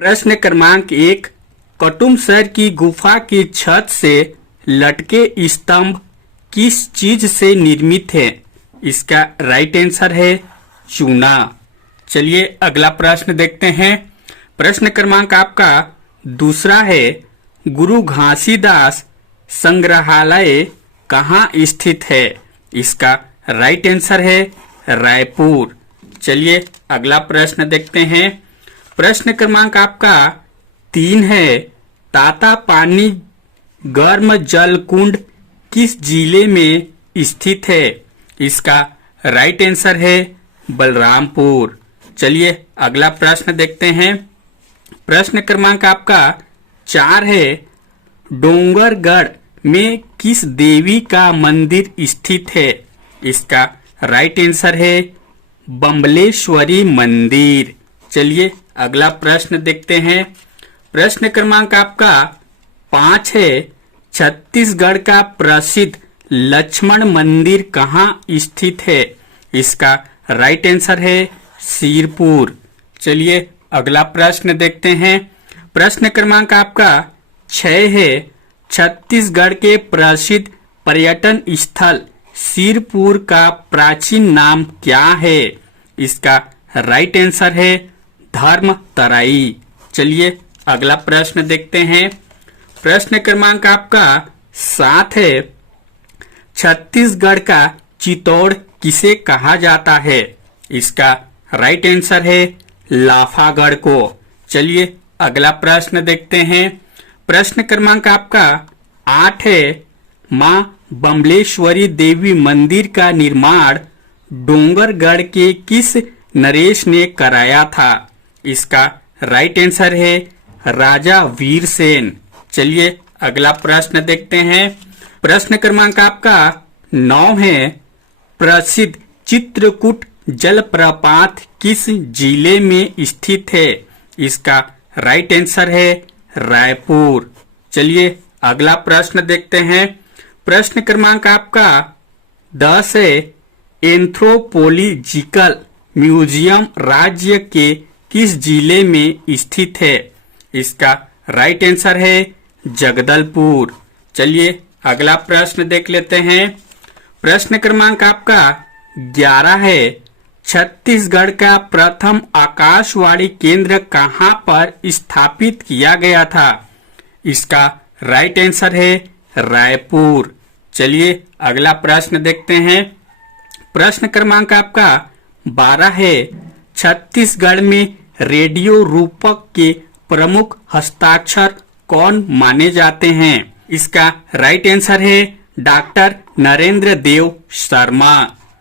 प्रश्न क्रमांक 1। कुटुम्बसर की गुफा की छत से लटके स्तंभ किस चीज से निर्मित है? इसका राइट आंसर है चूना। चलिए अगला प्रश्न देखते हैं। प्रश्न क्रमांक आपका दूसरा है, गुरु घासीदास संग्रहालय कहाँ स्थित है? इसका राइट आंसर है रायपुर। चलिए अगला प्रश्न देखते हैं। प्रश्न क्रमांक आपका 3 है, ताता पानी गर्म जल कुंड किस जिले में स्थित है? इसका राइट आंसर है बलरामपुर। चलिए अगला प्रश्न देखते हैं। प्रश्न क्रमांक आपका 4 है, डोंगरगढ़ में किस देवी का मंदिर स्थित है? इसका राइट आंसर है बम्बलेश्वरी मंदिर। चलिए अगला प्रश्न देखते हैं। प्रश्न क्रमांक आपका 5 है, छत्तीसगढ़ का प्रसिद्ध लक्ष्मण मंदिर कहाँ स्थित है? इसका राइट आंसर है सिरपुर। चलिए अगला प्रश्न देखते हैं। प्रश्न क्रमांक आपका 6 है, छत्तीसगढ़ के प्रसिद्ध पर्यटन स्थल सिरपुर का प्राचीन नाम क्या है? इसका राइट आंसर है धर्मतराई। चलिए अगला प्रश्न देखते हैं। प्रश्न क्रमांक आपका 7 है, छत्तीसगढ़ का चित्तौड़ किसे कहा जाता है? इसका राइट आंसर है लाफागढ़ को। चलिए अगला प्रश्न देखते हैं। प्रश्न क्रमांक आपका 8 है, मां बम्बलेश्वरी देवी मंदिर का निर्माण डोंगरगढ़ के किस नरेश ने कराया था? इसका राइट आंसर है राजा वीरसेन। चलिए अगला प्रश्न देखते हैं। प्रश्न क्रमांक आपका 9 है, प्रसिद्ध चित्रकूट जलप्रपात किस जिले में स्थित है? इसका राइट आंसर है रायपुर। चलिए अगला प्रश्न देखते हैं। प्रश्न क्रमांक आपका 10 है, एंथ्रोपोलॉजिकल म्यूजियम राज्य के किस जिले में स्थित है? इसका राइट आंसर है जगदलपुर। चलिए अगला प्रश्न देख लेते हैं। प्रश्न क्रमांक आपका 11 है, छत्तीसगढ़ का प्रथम आकाशवाणी केंद्र कहां पर स्थापित किया गया था? इसका राइट आंसर है रायपुर। चलिए अगला प्रश्न देखते हैं। प्रश्न क्रमांक आपका 12 है, छत्तीसगढ़ में रेडियो रूपक के प्रमुख हस्ताक्षर कौन माने जाते हैं? इसका राइट आंसर है डॉक्टर नरेंद्र देव शर्मा।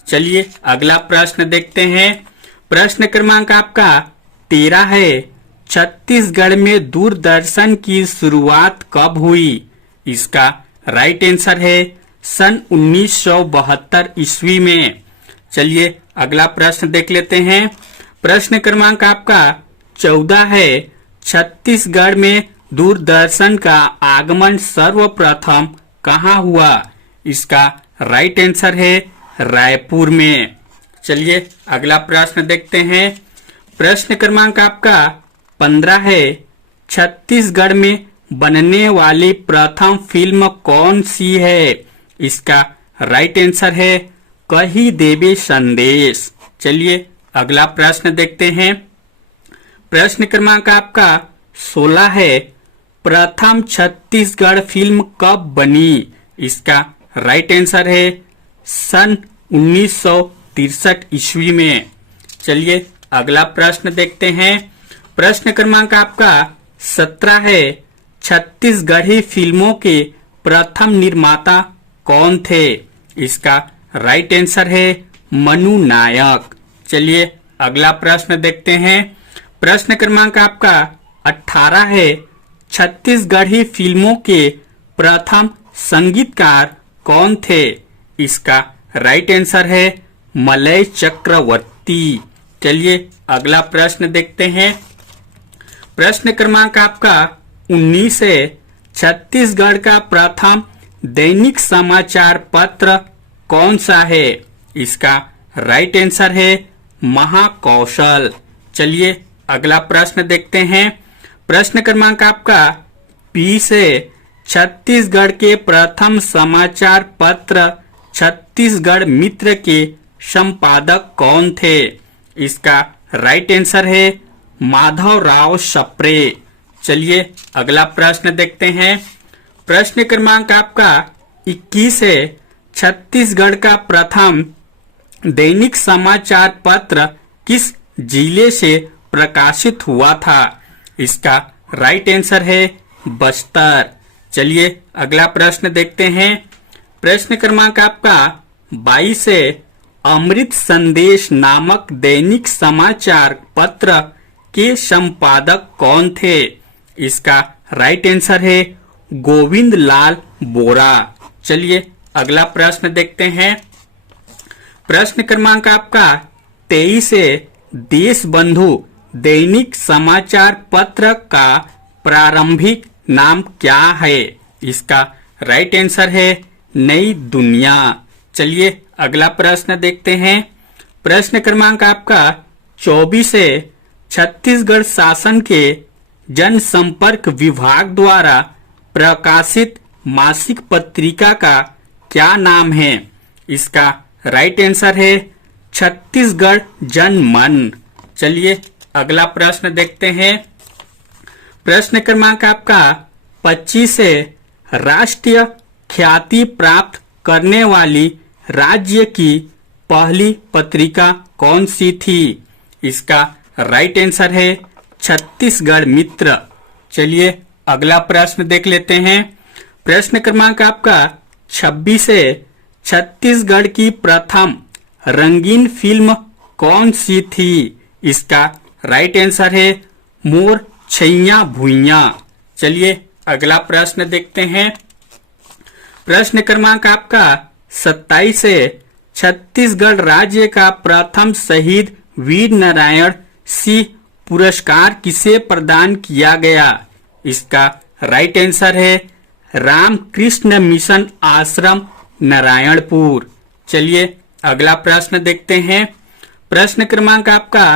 चलिए अगला प्रश्न देखते हैं। प्रश्न क्रमांक आपका 13 है, छत्तीसगढ़ में दूरदर्शन की शुरुआत कब हुई? इसका राइट आंसर है सन 1972 ईस्वी में। चलिए अगला प्रश्न देख लेते हैं। प्रश्न क्रमांक आपका 14 है, छत्तीसगढ़ में दूरदर्शन का आगमन सर्वप्रथम कहां हुआ? इसका राइट आंसर है रायपुर में। चलिए अगला प्रश्न देखते हैं। प्रश्न क्रमांक आपका 15 है, छत्तीसगढ़ में बनने वाली प्रथम फिल्म कौन सी है? इसका राइट आंसर है कही देवे संदेश। चलिए अगला प्रश्न देखते हैं। प्रश्न क्रमांक आपका 16 है, प्रथम छत्तीसगढ़ फिल्म कब बनी? इसका राइट आंसर है सन 1963 ईस्वी में। चलिए अगला प्रश्न देखते हैं। प्रश्न क्रमांक आपका 17 है, छत्तीसगढ़ी फिल्मों के प्रथम निर्माता कौन थे? इसका राइट आंसर है मनु नायक। चलिए अगला प्रश्न देखते हैं। प्रश्न क्रमांक आपका 18 है, छत्तीसगढ़ी फिल्मों के प्रथम संगीतकार कौन थे? इसका राइट आंसर है मलय चक्रवर्ती। चलिए अगला प्रश्न देखते हैं। प्रश्न क्रमांक आपका 19 है, छत्तीसगढ़ का प्रथम दैनिक समाचार पत्र कौन सा है? इसका राइट आंसर है महाकौशल। चलिए अगला प्रश्न देखते हैं। प्रश्न क्रमांक आपका बी से छत्तीसगढ़ के प्रथम समाचार पत्र छत्तीसगढ़ मित्र के संपादक कौन थे? इसका राइट आंसर है माधवराव सप्रे। चलिए अगला प्रश्न देखते हैं। प्रश्न क्रमांक आपका 21 है। छत्तीसगढ़ का प्रथम दैनिक समाचार पत्र किस जिले से प्रकाशित हुआ था? इसका राइट आंसर है बस्तर। चलिए अगला प्रश्न देखते हैं। प्रश्न क्रमांक आपका 22 है। अमृत संदेश नामक दैनिक समाचार पत्र के संपादक कौन थे? इसका राइट आंसर है गोविंद लाल बोरा। चलिए अगला प्रश्न देखते हैं। प्रश्न क्रमांक आपका 23 है। देशबंधु दैनिक समाचार पत्र का प्रारंभिक नाम क्या है? इसका राइट आंसर है नई दुनिया। चलिए अगला प्रश्न देखते हैं। प्रश्न क्रमांक आपका 24 है। छत्तीसगढ़ शासन के जनसंपर्क विभाग द्वारा प्रकाशित मासिक पत्रिका का क्या नाम है? इसका राइट आंसर है छत्तीसगढ़ जनमन। चलिए अगला प्रश्न देखते हैं। प्रश्न क्रमांक आपका 25 है। राष्ट्रीय ख्याति प्राप्त करने वाली राज्य की पहली पत्रिका कौन सी थी? इसका राइट आंसर है छत्तीसगढ़ मित्र। चलिए अगला प्रश्न देख लेते हैं। प्रश्न क्रमांक आपका 26 है। छत्तीसगढ़ की प्रथम रंगीन फिल्म कौन सी थी? इसका राइट आंसर है मोर छैया भुइया। चलिए अगला प्रश्न देखते हैं। प्रश्न क्रमांक आपका 27 है। छत्तीसगढ़ राज्य का प्रथम शहीद वीर नारायण सिंह पुरस्कार किसे प्रदान किया गया? इसका राइट आंसर है रामकृष्ण मिशन आश्रम नारायणपुर। चलिए अगला प्रश्न देखते हैं। प्रश्न क्रमांक आपका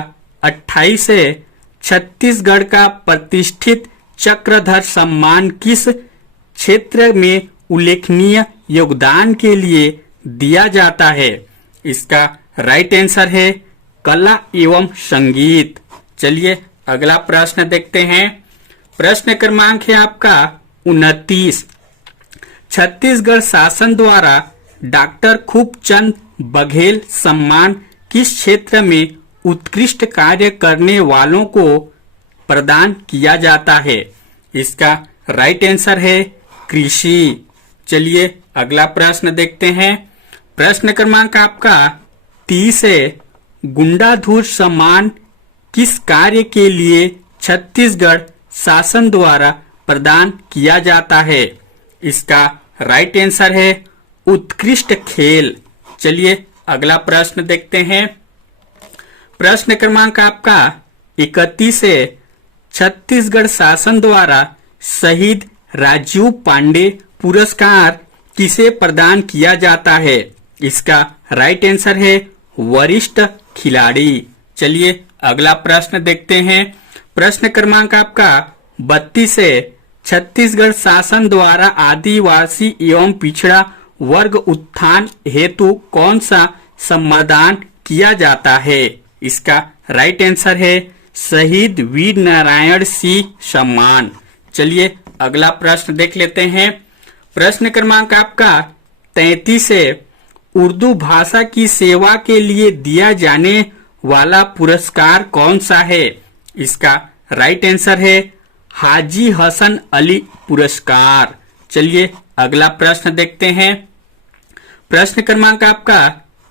28 है। छत्तीसगढ़ का प्रतिष्ठित चक्रधर सम्मान किस क्षेत्र में उल्लेखनीय योगदान के लिए दिया जाता है? इसका राइट आंसर है कला एवं संगीत। चलिए अगला प्रश्न देखते हैं। प्रश्न क्रमांक है आपका 29। छत्तीसगढ़ शासन द्वारा डॉक्टर खूबचंद बघेल सम्मान किस क्षेत्र में उत्कृष्ट कार्य करने वालों को प्रदान किया जाता है? इसका राइट आंसर है कृषि। चलिए अगला प्रश्न देखते हैं। प्रश्न क्रमांक आपका 30 है। गुंडाधुर सम्मान किस कार्य के लिए छत्तीसगढ़ शासन द्वारा प्रदान किया जाता है? इसका राइट आंसर है उत्कृष्ट खेल। चलिए अगला प्रश्न देखते हैं। प्रश्न क्रमांक आपका 31 है। छत्तीसगढ़ शासन द्वारा शहीद राजीव पांडे पुरस्कार किसे प्रदान किया जाता है? इसका राइट आंसर है वरिष्ठ खिलाड़ी। चलिए अगला प्रश्न देखते हैं। प्रश्न क्रमांक आपका 32 है। छत्तीसगढ़ शासन द्वारा आदिवासी एवं पिछड़ा वर्ग उत्थान हेतु कौन सा सम्मानदान किया जाता है? इसका राइट आंसर है शहीद वीर नारायण सिंह सम्मान। चलिए अगला प्रश्न देख लेते हैं। प्रश्न क्रमांक आपका 33 है। उर्दू भाषा की सेवा के लिए दिया जाने वाला पुरस्कार कौन सा है? इसका राइट आंसर है हाजी हसन अली पुरस्कार। चलिए अगला प्रश्न देखते हैं। प्रश्न क्रमांक आपका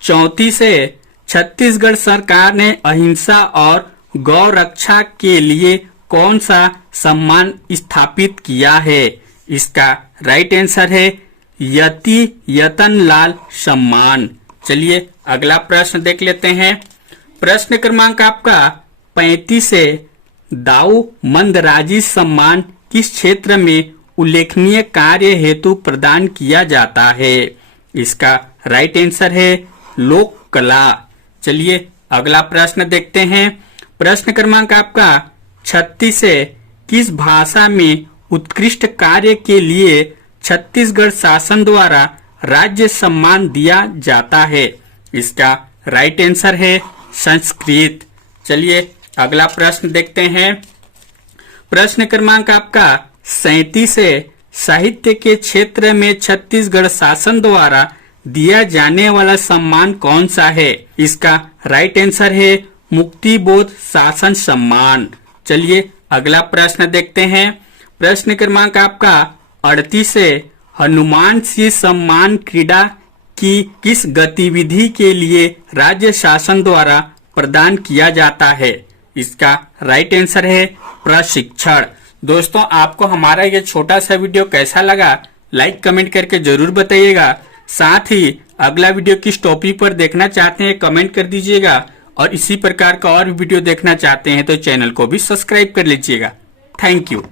34 है। छत्तीसगढ़ सरकार ने अहिंसा और गौ रक्षा के लिए कौन सा सम्मान स्थापित किया है? इसका राइट आंसर है यति यतन लाल सम्मान। चलिए अगला प्रश्न देख लेते हैं। प्रश्न क्रमांक आपका 35 है। दाऊ मंदराजी सम्मान किस क्षेत्र में उल्लेखनीय कार्य हेतु प्रदान किया जाता है? इसका राइट आंसर है लोक कला। चलिए अगला प्रश्न देखते हैं। प्रश्न क्रमांक आपका 36 है। किस भाषा में उत्कृष्ट कार्य के लिए छत्तीसगढ़ शासन द्वारा राज्य सम्मान दिया जाता है? इसका राइट आंसर है संस्कृत। चलिए अगला प्रश्न देखते हैं। प्रश्न क्रमांक आपका 37 है। साहित्य के क्षेत्र में छत्तीसगढ़ शासन द्वारा दिया जाने वाला सम्मान कौन सा है? इसका राइट आंसर है मुक्ति बोध शासन सम्मान। चलिए अगला प्रश्न देखते हैं। प्रश्न क्रमांक आपका 38 है। हनुमान सिंह सम्मान क्रीड़ा की किस गतिविधि के लिए राज्य शासन द्वारा प्रदान किया जाता है? इसका राइट आंसर है प्रशिक्षण। दोस्तों आपको हमारा ये छोटा सा वीडियो कैसा लगा लाइक कमेंट करके जरूर बताइएगा। साथ ही अगला वीडियो किस टॉपिक पर देखना चाहते हैं कमेंट कर दीजिएगा और इसी प्रकार का और वीडियो देखना चाहते हैं तो चैनल को भी सब्सक्राइब कर लीजिएगा। Thank you.